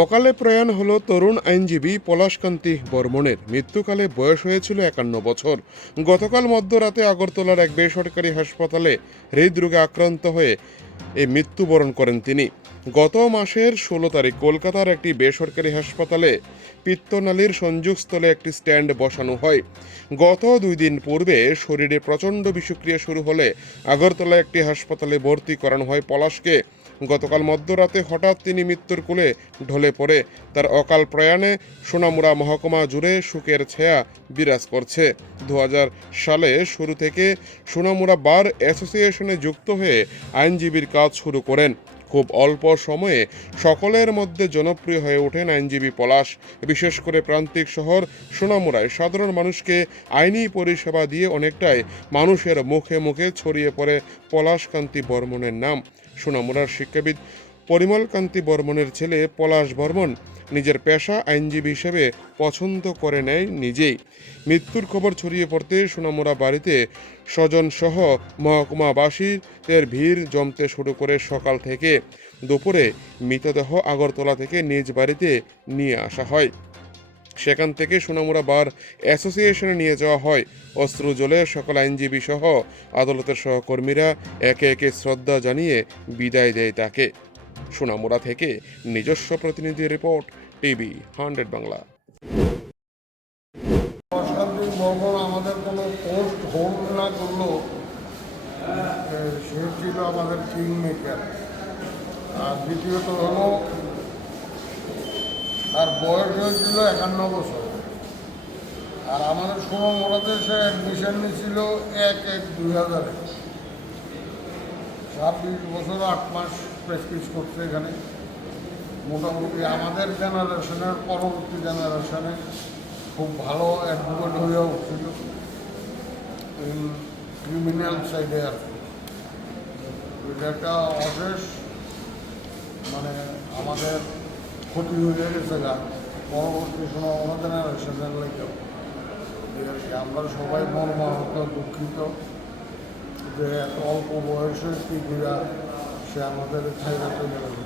অকালে প্রয়াণ হলো তরুণ আইনজীবী পলাশকান্তি বর্মণের। মৃত্যুকালে বয়স হয়েছিল 51 বছর। গতকাল মধ্যরাতে আগরতলার এক বেসরকারি হাসপাতালে হৃদরোগে আক্রান্ত হয়ে মৃত্যুবরণ করেন তিনি। গত মাসের 16 তারিখ কলকাতার একটি বেসরকারি হাসপাতালে পিত্তনালীর সংযোগস্থলে একটি স্ট্যান্ড বসানো হয়। গত 2 দিন পূর্বে শরীরে প্রচণ্ড বিষক্রিয়া শুরু হলে আগরতলা একটি হাসপাতালে ভর্তি করানো হয় পলাশকে। গতকাল মধ্যরাতে হঠাৎ তিনি মৃত্যুর কোলে ঢলে পড়ে। তার অকাল প্রয়াণে সোনামুড়া মহকুমা জুড়ে শোকের ছায়া বিরাজ করছে। 2000 সালে শুরু থেকে সোনামুড়া বার অ্যাসোসিয়েশনে যুক্ত হয়ে আইনজীবীর কাজ শুরু করেন। খুব অল্প সময়ে সকলের মধ্যে জনপ্রিয় হয়ে ওঠেন আইনজীবী পলাশ। বিশেষ করে প্রান্তিক শহর সোনামুড়ায় সাধারণ মানুষকে আইনি পরিষেবা দিয়ে অনেকটাই মানুষের মুখে মুখে ছড়িয়ে পড়ে পলাশকান্তি বর্মণের নাম। সোনামুড়ার শিক্ষাবিদ পরিমল কান্তি বর্মণের ছেলে পলাশ বর্মণ নিজের পেশা আইনজীবী হিসেবে পছন্দ করে নেয় নিজেই। মৃত্যুর খবর ছড়িয়ে পড়তে সোনামুড়া বাড়িতে স্বজনসহ মহকুমাবাসীদের ভিড় জমতে শুরু করে সকাল থেকে। দুপুরে মৃতদেহ আগরতলা থেকে নিজ বাড়িতে নিয়ে আসা হয়। সেখান থেকে সোনামুড়া বার অ্যাসোসিয়েশনে নিয়ে যাওয়া হয়। অস্ত্র জ্বলে সকল আইনজীবী সহ আদালতের সহকর্মীরা একে একে শ্রদ্ধা জানিয়ে বিদায় দেয় তাকে। সোনামুড়া থেকে নিজস্ব প্রতিনিধি রিপোর্ট, টিভি 100 বাংলা। আমাদের কোনো পোস্ট হোল্ড না করলেও সে ছিল আমাদের কিং মেকার। আর দ্বিতীয়ত হলো তার বয়স হয়েছিল 51 বছর। আর আমাদের সোনামুড়াতে সে অ্যাডমিশন নিয়েছিল 1/1/2000। 26 বছর 8 মাস প্র্যাকটিস করছে এখানে। মোটামুটি আমাদের জেনারেশনের পরবর্তী জেনারেশনে খুব ভালো অ্যাডভোকেট হয়ে উঠছিল ক্রিমিনাল সাইডে। আর এটা একটা অশেষ আমাদের ক্ষতি হয়ে গেছে গা পরবর্তী সময় আমাদের জেনারেশনের লেগেও। আমরা সবাই মর্মাহত, দুঃখিত যে এত অল্প বয়সে কি সে আমাদের ছাইরা চলে গেল।